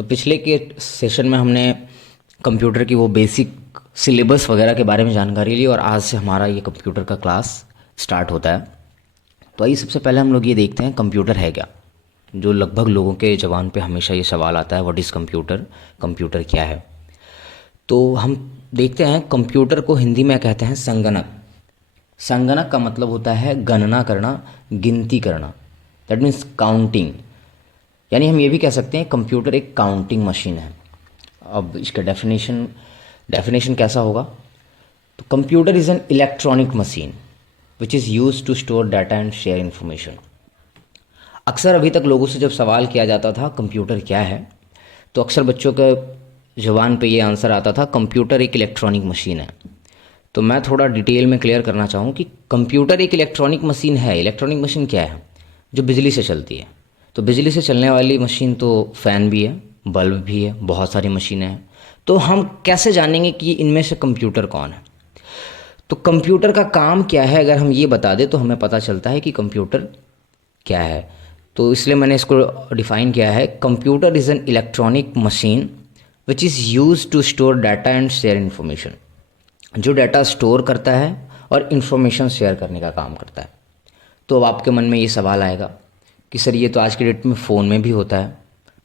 तो पिछले के सेशन में हमने कंप्यूटर की वो बेसिक सिलेबस वगैरह के बारे में जानकारी ली और आज से हमारा ये कंप्यूटर का क्लास स्टार्ट होता है। तो आइए सबसे पहले हम लोग ये देखते हैं कंप्यूटर है क्या। जो लगभग लोगों के ज़बान पे हमेशा ये सवाल आता है, व्हाट इज़ कंप्यूटर, कंप्यूटर क्या है। तो हम देखते हैं कंप्यूटर को हिंदी में कहते हैं संगणक। संगणक का मतलब होता है गणना करना, गिनती करना, दैट मीन्स काउंटिंग। यानी हम ये भी कह सकते हैं कंप्यूटर एक काउंटिंग मशीन है। अब इसका डेफिनेशन कैसा होगा, तो computer is an electronic machine which is use to store data and share information. अक्सर अभी तक लोगों से जब सवाल किया जाता था कंप्यूटर क्या है, तो अक्सर बच्चों के ज़ुबान पे ये आंसर आता था कंप्यूटर एक इलेक्ट्रॉनिक मशीन है। तो मैं थोड़ा डिटेल में क्लियर करना चाहूँ कि कंप्यूटर एक इलेक्ट्रॉनिक मशीन है। इलेक्ट्रॉनिक मशीन क्या है? जो बिजली से चलती है। तो बिजली से चलने वाली मशीन तो फ़ैन भी है, बल्ब भी है, बहुत सारी मशीनें हैं। तो हम कैसे जानेंगे कि इनमें से कंप्यूटर कौन है? तो कंप्यूटर का काम क्या है अगर हम ये बता दें तो हमें पता चलता है कि कंप्यूटर क्या है। तो इसलिए मैंने इसको डिफ़ाइन किया है, computer is an electronic machine which is use to store data and share information. जो डाटा स्टोर करता है और इन्फॉर्मेशन शेयर करने का काम करता है। तो अब आपके मन में ये सवाल आएगा कि सर ये तो आज के डेट में फ़ोन में भी होता है,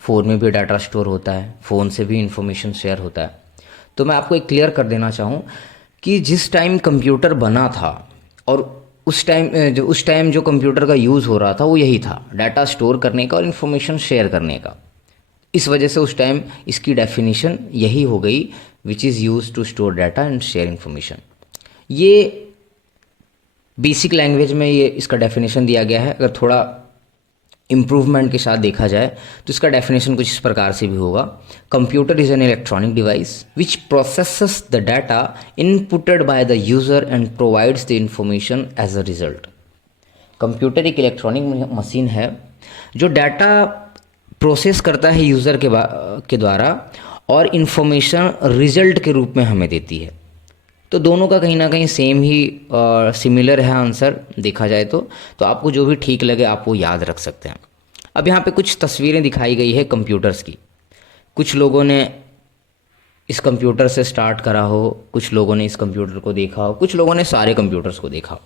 फ़ोन में भी डाटा स्टोर होता है, फ़ोन से भी इन्फॉर्मेशन शेयर होता है। तो मैं आपको एक क्लियर कर देना चाहूँ कि जिस टाइम कंप्यूटर बना था और उस टाइम जो कंप्यूटर का यूज़ हो रहा था वो यही था, डाटा स्टोर करने का और इन्फॉर्मेशन शेयर करने का। इस वजह से उस टाइम इसकी डेफिनेशन यही हो गई, which is use to store data and share information. ये बेसिक लैंग्वेज में ये इसका डेफिनेशन दिया गया है। अगर थोड़ा इम्प्रूवमेंट के साथ देखा जाए तो इसका डेफिनेशन कुछ इस प्रकार से भी होगा, computer is an electronic device which processes the data inputted by the user and provides the information as a result. Computer एक इलेक्ट्रॉनिक मशीन है जो डाटा प्रोसेस करता है यूज़र के द्वारा और इन्फॉर्मेशन रिजल्ट के रूप में हमें देती है। तो दोनों का कहीं ना कहीं सेम ही सिमिलर है आंसर देखा जाए तो आपको जो भी ठीक लगे आप वो याद रख सकते हैं। अब यहाँ पे कुछ तस्वीरें दिखाई गई है कंप्यूटर्स की। कुछ लोगों ने इस कंप्यूटर से स्टार्ट करा हो, कुछ लोगों ने इस कंप्यूटर को देखा हो, कुछ लोगों ने सारे कंप्यूटर्स को देखा हो।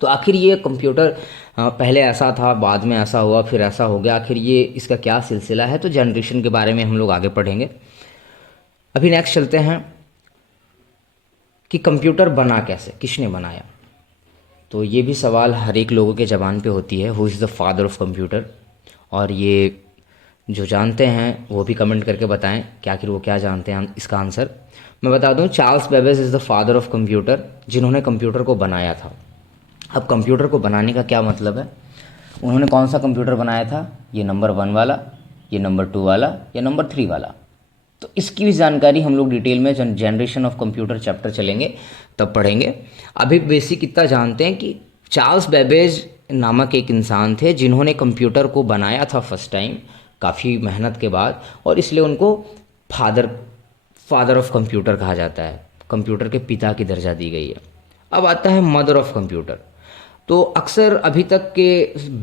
तो आखिर ये कंप्यूटर पहले ऐसा था, बाद में ऐसा हुआ, फिर ऐसा हो गया, आखिर ये इसका क्या सिलसिला है? तो जनरेशन के बारे में हम लोग आगे पढ़ेंगे। अभी नेक्स्ट चलते हैं कि कंप्यूटर बना कैसे, किसने बनाया। तो ये भी सवाल हर एक लोगों के ज़बान पे होती है, who is the father of computer. और ये जो जानते हैं वो भी कमेंट करके बताएं कि आखिर वो क्या जानते हैं इसका आंसर। मैं बता दूं, Charles Babbage is the father of computer, जिन्होंने कंप्यूटर को बनाया था। अब कंप्यूटर को बनाने का क्या मतलब है? उन्होंने कौन सा कंप्यूटर बनाया था? ये नंबर 1 वाला, ये नंबर 2 वाला, या नंबर 3 वाला? तो इसकी भी जानकारी हम लोग डिटेल में जनरेशन ऑफ कंप्यूटर चैप्टर चलेंगे तब पढ़ेंगे। अभी बेसिक इतना जानते हैं कि चार्ल्स बेबेज नामक एक इंसान थे जिन्होंने कंप्यूटर को बनाया था फर्स्ट टाइम, काफ़ी मेहनत के बाद, और इसलिए उनको फादर ऑफ कंप्यूटर कहा जाता है। कंप्यूटर के पिता की दर्जा दी गई है। अब आता है मदर ऑफ कंप्यूटर। तो अक्सर अभी तक के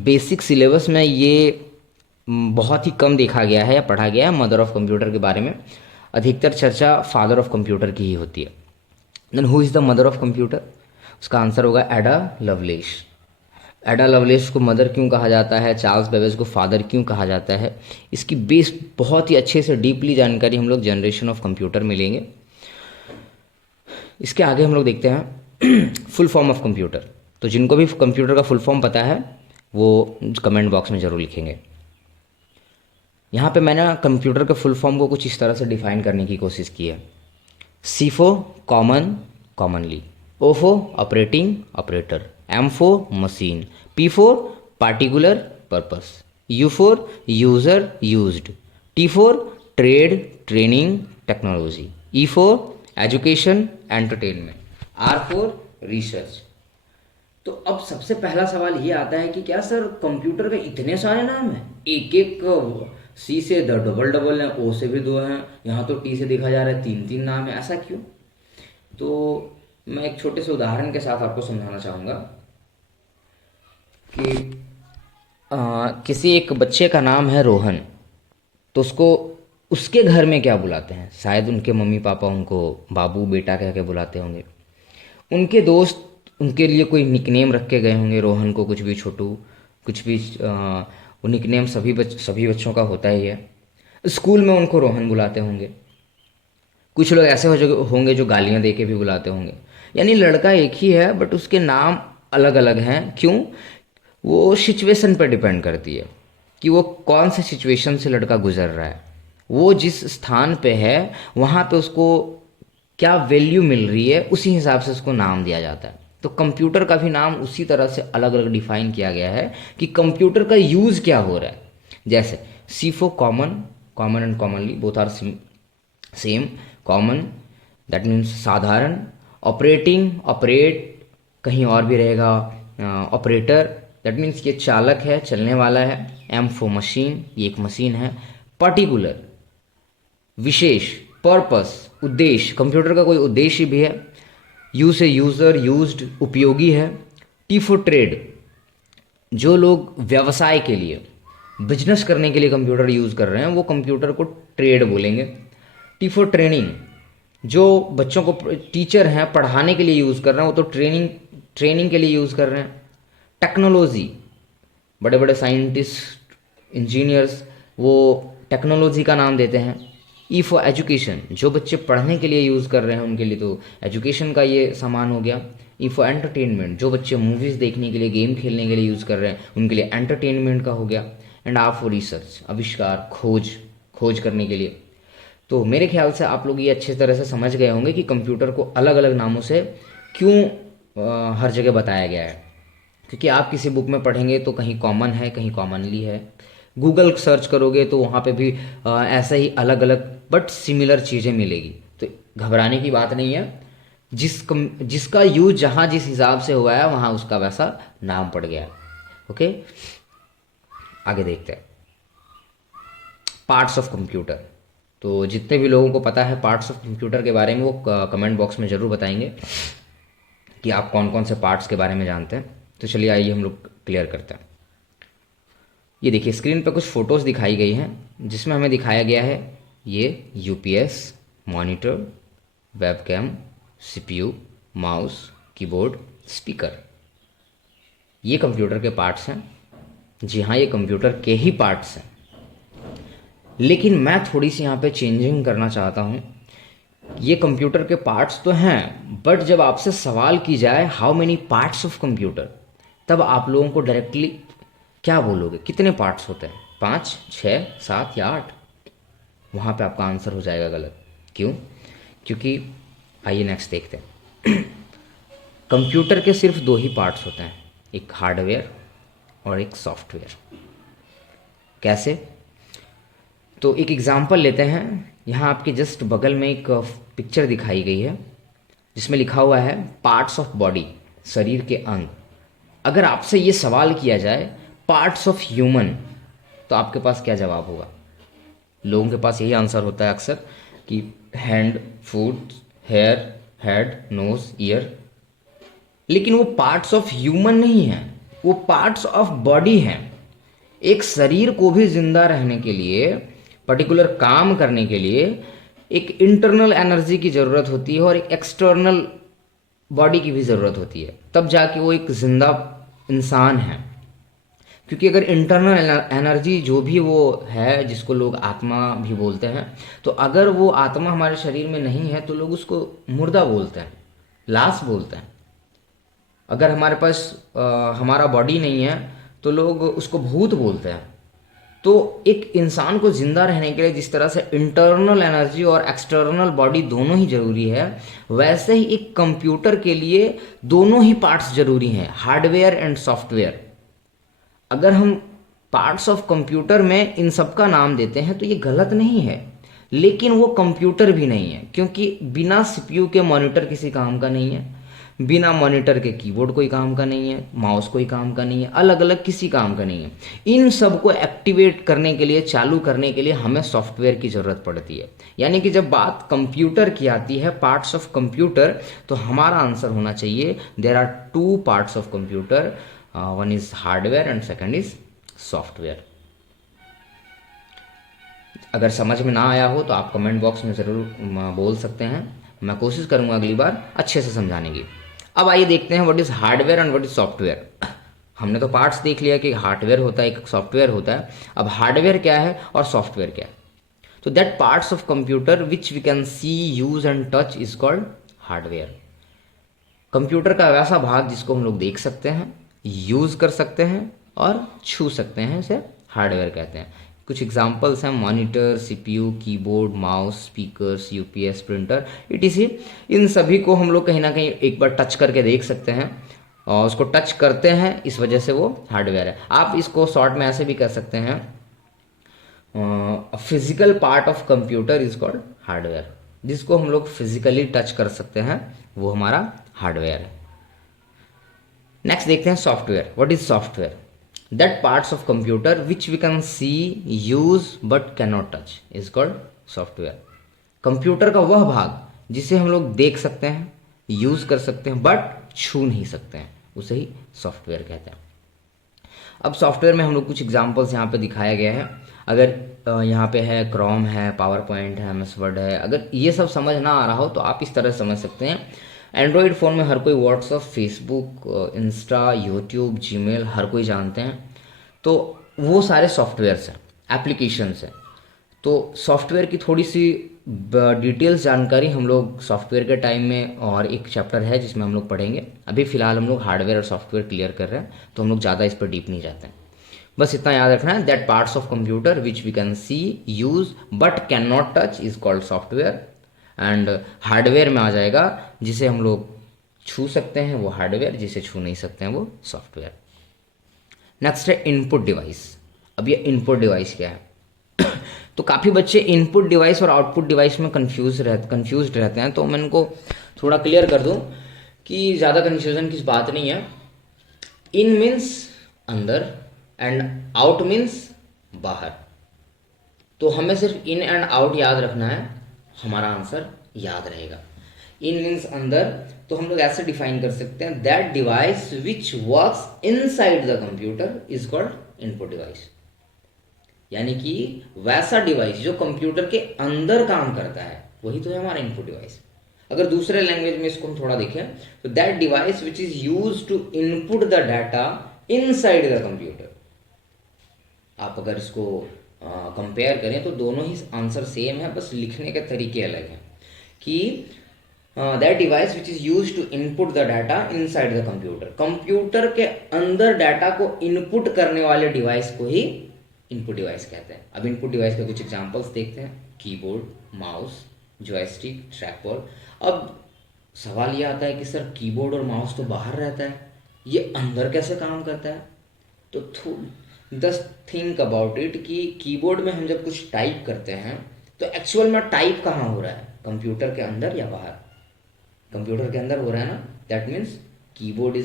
बेसिक सिलेबस में ये बहुत ही कम देखा गया है या पढ़ा गया है मदर ऑफ कंप्यूटर के बारे में। अधिकतर चर्चा फादर ऑफ कंप्यूटर की ही होती है। Then who is the mother of computer? उसका आंसर होगा एडा लवलेश। एडा लवलेश को मदर क्यों कहा जाता है, चार्ल्स बेबेज को फादर क्यों कहा जाता है, इसकी बेस बहुत ही अच्छे से डीपली जानकारी हम लोग जनरेशन ऑफ कंप्यूटर में लेंगे। इसके आगे हम लोग देखते हैं फुल फॉर्म ऑफ कंप्यूटर। तो जिनको भी कंप्यूटर का फुल फॉर्म पता है वो कमेंट बॉक्स में ज़रूर लिखेंगे। यहाँ पे मैंने कंप्यूटर के फुल फॉर्म को कुछ इस तरह से डिफाइन करने की कोशिश की है। C for common, commonly. O for operating, operator. M for machine. P for particular, purpose. U for user, used. T for trade, training, technology. E for education, entertainment. R for research. तो अब सबसे पहला सवाल ये आता है कि क्या सर कंप्यूटर के इतने सारे नाम हैं? एक एक सी से डबल डबल हैं, ओ से भी 2 हैं, यहाँ तो टी से देखा जा रहा है 3 3 नाम है, ऐसा क्यों? तो मैं एक छोटे से उदाहरण के साथ आपको समझाना चाहूँगा कि किसी एक बच्चे का नाम है रोहन। तो उसको उसके घर में क्या बुलाते हैं, शायद उनके मम्मी पापा उनको बाबू बेटा कह के बुलाते होंगे। उनके दोस्त उनके लिए कोई निकनेम रख के गए होंगे, रोहन को कुछ भी, छोटू कुछ भी। वो निकनेम सभी बच्चों का होता ही है। स्कूल में उनको रोहन बुलाते होंगे। कुछ लोग ऐसे होंगे जो गालियां दे के भी बुलाते होंगे। यानी लड़का एक ही है बट उसके नाम अलग अलग हैं। क्यों? वो सिचुएशन पर डिपेंड करती है कि वो कौन से सिचुएशन से लड़का गुजर रहा है, वो जिस स्थान पे है वहाँ पे उसको क्या वैल्यू मिल रही है, उसी हिसाब से उसको नाम दिया जाता है। तो कंप्यूटर का भी नाम उसी तरह से अलग अलग डिफाइन किया गया है कि कंप्यूटर का यूज़ क्या हो रहा है। जैसे C for common, common and commonly both are same. Common that means साधारण, ऑपरेटिंग ऑपरेट कहीं और भी रहेगा, ऑपरेटर दैट मीन्स ये चालक है, चलने वाला है। एम फॉर मशीन, ये एक मशीन है। पर्टिकुलर विशेष, पर्पस उद्देश्य, कंप्यूटर का कोई उद्देश्य भी है। यू से यूज़र, यूज्ड उपयोगी है। टी फॉर ट्रेड, जो लोग व्यवसाय के लिए बिजनेस करने के लिए कंप्यूटर यूज़ कर रहे हैं वो कंप्यूटर को ट्रेड बोलेंगे। टी फॉर ट्रेनिंग, जो बच्चों को टीचर हैं पढ़ाने के लिए यूज़ कर रहे हैं वो तो ट्रेनिंग के लिए यूज़ कर रहे हैं। टेक्नोलॉजी, बड़े बड़े साइंटिस्ट इंजीनियर्स वो टेक्नोलॉजी का नाम देते हैं। ई फॉर एजुकेशन, जो बच्चे पढ़ने के लिए यूज़ कर रहे हैं उनके लिए तो एजुकेशन का ये सामान हो गया। ई फॉर एंटरटेनमेंट, जो बच्चे मूवीज़ देखने के लिए, गेम खेलने के लिए यूज़ कर रहे हैं उनके लिए एंटरटेनमेंट का हो गया। एंड आर फॉर रिसर्च, आविष्कार, खोज करने के लिए। तो मेरे ख्याल से आप लोग ये अच्छे तरह से समझ गए होंगे कि कंप्यूटर को अलग अलग नामों से क्यों हर जगह बताया गया है। क्योंकि आप किसी बुक में पढ़ेंगे तो कहीं कॉमन है, कहीं कॉमनली है। गूगल सर्च करोगे तो वहाँ पे भी ऐसे ही अलग अलग बट सिमिलर चीज़ें मिलेगी। तो घबराने की बात नहीं है, जिसका यूज जहाँ जिस हिसाब से हुआ है वहाँ उसका वैसा नाम पड़ गया। ओके, आगे देखते हैं पार्ट्स ऑफ कंप्यूटर। तो जितने भी लोगों को पता है पार्ट्स ऑफ कंप्यूटर के बारे में वो कमेंट बॉक्स में ज़रूर बताएंगे कि आप कौन कौन से पार्ट्स के बारे में जानते हैं। तो चलिए आइए हम लोग क्लियर करते हैं। ये देखिए स्क्रीन पर कुछ फ़ोटोज़ दिखाई गई हैं जिसमें हमें दिखाया गया है ये UPS, monitor, webcam, CPU, mouse, keyboard, speaker. ये कंप्यूटर के पार्ट्स हैं। जी हाँ, ये कंप्यूटर के ही पार्ट्स हैं। लेकिन मैं थोड़ी सी यहाँ पे चेंजिंग करना चाहता हूँ। ये कंप्यूटर के पार्ट्स तो हैं बट जब आपसे सवाल की जाए how many parts of computer, तब आप लोगों को डायरेक्टली क्या बोलोगे, कितने पार्ट्स होते हैं? 5, 6, 7 या 8? वहाँ पे आपका आंसर हो जाएगा गलत। क्यों? क्योंकि आइए नेक्स्ट देखते हैं। कंप्यूटर के सिर्फ 2 ही पार्ट्स होते हैं, एक हार्डवेयर और एक सॉफ्टवेयर। कैसे? तो एक एग्जांपल लेते हैं। यहाँ आपके जस्ट बगल में एक पिक्चर दिखाई गई है जिसमें लिखा हुआ है पार्ट्स ऑफ बॉडी, शरीर के अंग। अगर आपसे ये सवाल किया जाए पार्ट्स ऑफ ह्यूमन, तो आपके पास क्या जवाब होगा? लोगों के पास यही आंसर होता है अक्सर कि hand, foot, hair, head, nose, ear. लेकिन वो पार्ट्स ऑफ ह्यूमन नहीं है, वो पार्ट्स ऑफ बॉडी हैं। एक शरीर को भी जिंदा रहने के लिए, पर्टिकुलर काम करने के लिए एक इंटरनल एनर्जी की ज़रूरत होती है और एक एक्सटर्नल बॉडी की भी ज़रूरत होती है, तब जाके वो एक जिंदा इंसान है। क्योंकि अगर इंटरनल एनर्जी जो भी वो है जिसको लोग आत्मा भी बोलते हैं, तो अगर वो आत्मा हमारे शरीर में नहीं है तो लोग उसको मुर्दा बोलते हैं, लाश बोलते हैं। अगर हमारे पास हमारा बॉडी नहीं है तो लोग उसको भूत बोलते हैं। तो एक इंसान को जिंदा रहने के लिए जिस तरह से इंटरनल एनर्जी और एक्सटर्नल बॉडी दोनों ही जरूरी है, वैसे ही एक कंप्यूटर के लिए दोनों ही पार्ट्स जरूरी हैं, हार्डवेयर एंड सॉफ्टवेयर। अगर हम पार्ट्स ऑफ कंप्यूटर में इन सब का नाम देते हैं तो ये गलत नहीं है, लेकिन वो कंप्यूटर भी नहीं है। क्योंकि बिना सीपीयू के मॉनिटर किसी काम का नहीं है, बिना मॉनिटर के कीबोर्ड कोई काम का नहीं है, माउस कोई काम का नहीं है, अलग अलग किसी काम का नहीं है। इन सब को एक्टिवेट करने के लिए, चालू करने के लिए हमें सॉफ्टवेयर की ज़रूरत पड़ती है। यानी कि जब बात कंप्यूटर की आती है, पार्ट्स ऑफ कंप्यूटर, तो हमारा आंसर होना चाहिए there are 2 parts of computer, one is hardware and second is software. अगर समझ में ना आया हो तो आप कमेंट बॉक्स में ज़रूर बोल सकते हैं, मैं कोशिश करूँगा अगली बार अच्छे से समझाने की। अब आइए देखते हैं what is hardware and what is software. हमने तो पार्ट्स देख लिया कि हार्डवेयर होता है, एक सॉफ्टवेयर होता है। अब हार्डवेयर क्या है और सॉफ्टवेयर क्या है? तो that parts of computer which we can see, use and touch is called hardware. Computer का वैसा भाग जिसको हम लोग देख सकते हैं, यूज़ कर सकते हैं और छू सकते हैं, इसे हार्डवेयर कहते हैं। कुछ एग्जांपल्स हैं monitor, CPU, keyboard, mouse, speakers, UPS, printer, ETC. इन सभी को हम लोग कहीं ना कहीं एक बार टच करके देख सकते हैं और उसको टच करते हैं, इस वजह से वो हार्डवेयर है। आप इसको शॉर्ट में ऐसे भी कह सकते हैं, physical part of computer is called hardware. जिसको हम लोग फिजिकली टच कर सकते हैं वो हमारा हार्डवेयर है। नेक्स्ट देखते हैं software. What is software? That parts of computer which we can see, use but can not touch is called software. Computer का वह भाग जिसे हम लोग देख सकते हैं, यूज कर सकते हैं बट छू नहीं सकते हैं, उसे ही सॉफ्टवेयर कहते हैं। अब सॉफ्टवेयर में हम लोग कुछ एग्जांपल्स यहाँ पे दिखाया गया है। अगर यहाँ पे है क्रोम है, पावर पॉइंट है, एमएस वर्ड है, अगर ये सब समझ ना आ रहा हो तो आप इस तरह समझ सकते हैं। एंड्रॉयड फ़ोन में हर कोई WhatsApp, Facebook, Insta, YouTube, Gmail हर कोई जानते हैं। तो वो सारे सॉफ्टवेयर्स हैं, एप्लीकेशंस हैं। तो सॉफ्टवेयर की थोड़ी सी डिटेल्स जानकारी हम लोग सॉफ्टवेयर के टाइम में, और एक चैप्टर है जिसमें हम लोग पढ़ेंगे। अभी फ़िलहाल हम लोग हार्डवेयर और सॉफ्टवेयर क्लियर कर रहे हैं, तो हम लोग ज़्यादा इस पर डीप नहीं जाते हैं। बस इतना याद रखना है, that parts of computer which we can see, use but can not touch is called software. And hardware में आ जाएगा जिसे हम लोग छू सकते हैं वो हार्डवेयर, जिसे छू नहीं सकते हैं वो सॉफ्टवेयर। नेक्स्ट है इनपुट डिवाइस। अब ये इनपुट डिवाइस क्या है? तो काफ़ी बच्चे इनपुट डिवाइस और आउटपुट डिवाइस में कंफ्यूज रहते हैं, तो मैं इनको थोड़ा क्लियर कर दूं कि ज़्यादा कन्फ्यूजन की बात नहीं है। इन मीन्स अंदर एंड आउट मीन्स बाहर। तो हमें सिर्फ इन एंड आउट याद रखना है, हमारा आंसर याद रहेगा। इन मीन्स अंदर, तो हम लोग ऐसे डिफाइन कर सकते हैं, that device which works inside the computer is called input device. यानी कि वैसा डिवाइस जो कंप्यूटर के अंदर काम करता है वही तो है हमारा इनपुट डिवाइस। अगर दूसरे लैंग्वेज में इसको हम थोड़ा देखें तो that device which is use to input the data inside the computer. आप अगर इसको कंपेयर करें तो दोनों ही आंसर सेम है, बस लिखने के तरीके अलग हैं। कि that device which is use to input the data inside the computer, computer के अंदर डाटा को इनपुट करने वाले डिवाइस को ही इनपुट डिवाइस कहते हैं। अब इनपुट डिवाइस के कुछ एग्जांपल्स देखते हैं, कीबोर्ड, माउस, जॉयस्टिक, ट्रैकबॉल। अब सवाल ये आता है कि सर कीबोर्ड और माउस तो बाहर रहता है, ये अंदर कैसे काम करता है? तो जस्ट थिंक अबाउट इट कि कीबोर्ड में हम जब कुछ टाइप करते हैं तो एक्चुअल में टाइप कहाँ हो रहा है, कंप्यूटर के अंदर या बाहर? कंप्यूटर के अंदर हो रहा है ना, that means keyboard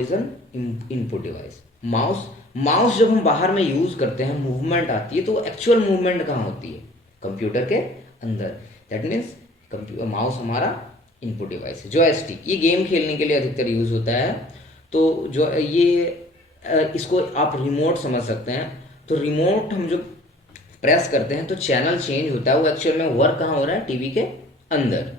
is an input device. Mouse जब हम बाहर में यूज करते हैं, मूवमेंट आती है, तो एक्चुअल मूवमेंट कहाँ होती है? कंप्यूटर के अंदर। दैट मीन्स माउस हमारा इनपुट डिवाइस है। जॉयस्टिक, ये गेम खेलने के लिए अधिकतर यूज होता है। तो जो ये इसको आप रिमोट समझ सकते हैं। तो रिमोट हम जो प्रेस करते हैं तो चैनल चेंज होता है, वो एक्चुअल में वर्क कहाँ हो रहा है? टीवी के अंदर।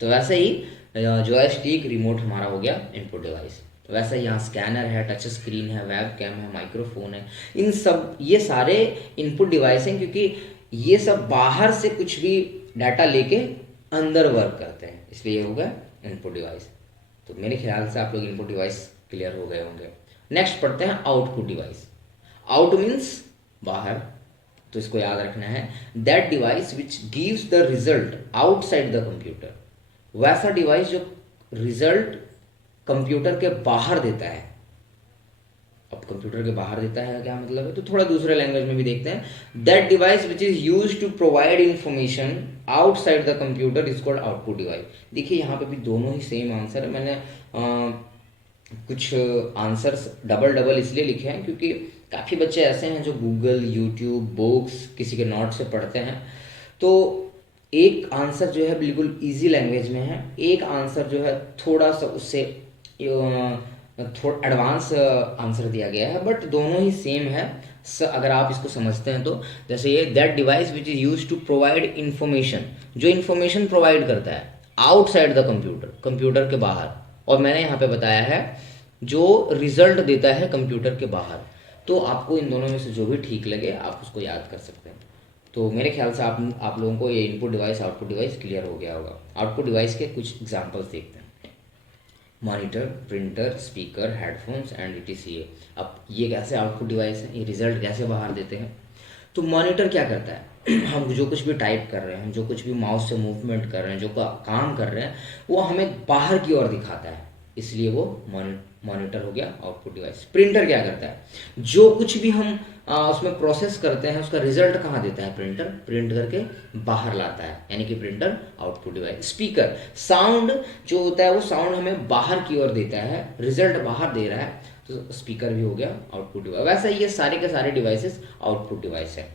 तो वैसे ही जॉयस्टिक रिमोट हमारा हो गया इनपुट डिवाइस। तो वैसे यहाँ स्कैनर है, टच स्क्रीन है, वेब कैम है, माइक्रोफोन है, इन सब ये सारे इनपुट डिवाइस हैं, क्योंकि ये सब बाहर से कुछ भी डाटा लेके अंदर वर्क करते हैं, इसलिए ये हो गया इनपुट डिवाइस। तो मेरे ख्याल से आप लोग इनपुट डिवाइस क्लियर हो गए होंगे। नेक्स्ट पढ़ते हैं आउटपुट डिवाइस। आउट मीन्स बाहर, तो इसको याद रखना है, that device which gives the result outside the computer. वैसा डिवाइस जो रिजल्ट कंप्यूटर के बाहर देता है। अब कंप्यूटर के बाहर देता है क्या मतलब है? तो थोड़ा दूसरे लैंग्वेज में भी देखते हैं, that device which is use to provide information outside the computer is called output device. देखिए यहाँ पे भी दोनों ही सेम आंसर है। मैंने कुछ आंसर्स डबल डबल इसलिए लिखे हैं क्योंकि काफ़ी बच्चे ऐसे हैं जो गूगल, यूट्यूब, बुक्स, किसी के नोट से पढ़ते हैं। तो एक आंसर जो है बिल्कुल इजी लैंग्वेज में है, एक आंसर जो है थोड़ा सा उससे थोड़ा एडवांस आंसर दिया गया है, बट दोनों ही सेम है। अगर आप इसको समझते हैं तो जैसे ये that device which is use to provide information, जो इन्फॉर्मेशन प्रोवाइड करता है आउटसाइड द कंप्यूटर, कंप्यूटर के बाहर, और मैंने यहाँ पे बताया है जो रिजल्ट देता है कंप्यूटर के बाहर। तो आपको इन दोनों में से जो भी ठीक लगे आप उसको याद कर सकते हैं। तो मेरे ख्याल से आप लोगों को ये input device output device clear हो गया होगा। आउटपुट डिवाइस के कुछ एग्जांपल्स देखते हैं। Monitor, printer, speaker, headphones and ETC। अब ये कैसे आउटपुट डिवाइस है, ये रिजल्ट कैसे बाहर देते हैं। तो मॉनिटर क्या करता है हम जो कुछ भी टाइप कर रहे हैं, हम जो कुछ भी माउस से मूवमेंट कर रहे हैं, जो काम कर रहे हैं, वो हमें बाहर की ओर दिखाता है, इसलिए वो मॉनिटर हो गया आउटपुट डिवाइस। प्रिंटर क्या करता है, जो कुछ भी हम उसमें प्रोसेस करते हैं उसका रिजल्ट कहाँ देता है, प्रिंटर प्रिंट करके बाहर लाता है, यानी कि printer output device. Speaker, sound जो होता है वो साउंड हमें बाहर की ओर देता है, रिजल्ट बाहर दे रहा है, तो स्पीकर भी हो गया आउटपुट डिवाइस। वैसे ये सारे के सारे डिवाइसेस आउटपुट डिवाइस है।